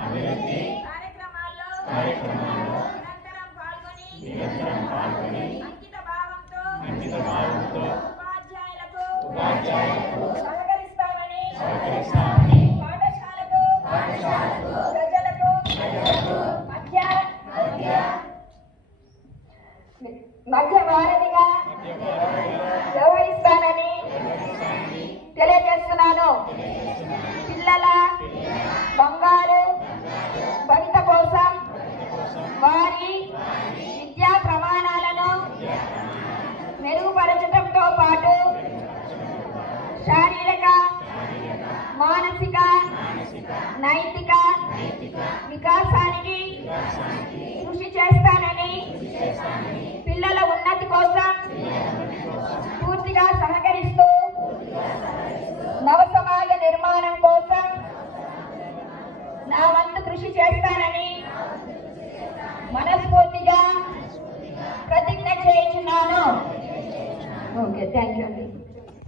అభివృద్ధి కార్యక్రమాల్లో నిరంతరం పాల్గొని అంకిత భావంతో ఉపాధ్యాయులకు సహకరిస్తామని పాఠశాలకు ప్రజలకు మధ్య వారధిగా వ్యవహరిస్తానని తెలియజేస్తున్నాను. పిల్లల బంగారు భవిత కోసం వారి విద్యా ప్రమాణాలను మెరుగుపరచడంతో పాటు శారీరక మానసిక నైతిక వికాసానికి కృషి చేస్తానని పిల్లల ఉన్నతి కోసం పూర్తిగా సహకరిస్తూ నవ సమాజ నిర్మాణం కోసం నా వంతు కృషి చేస్తానని మనస్ఫూర్తిగా ప్రతిజ్ఞ చేయించున్నాను. ఓకే, థ్యాంక్ యూ అండి.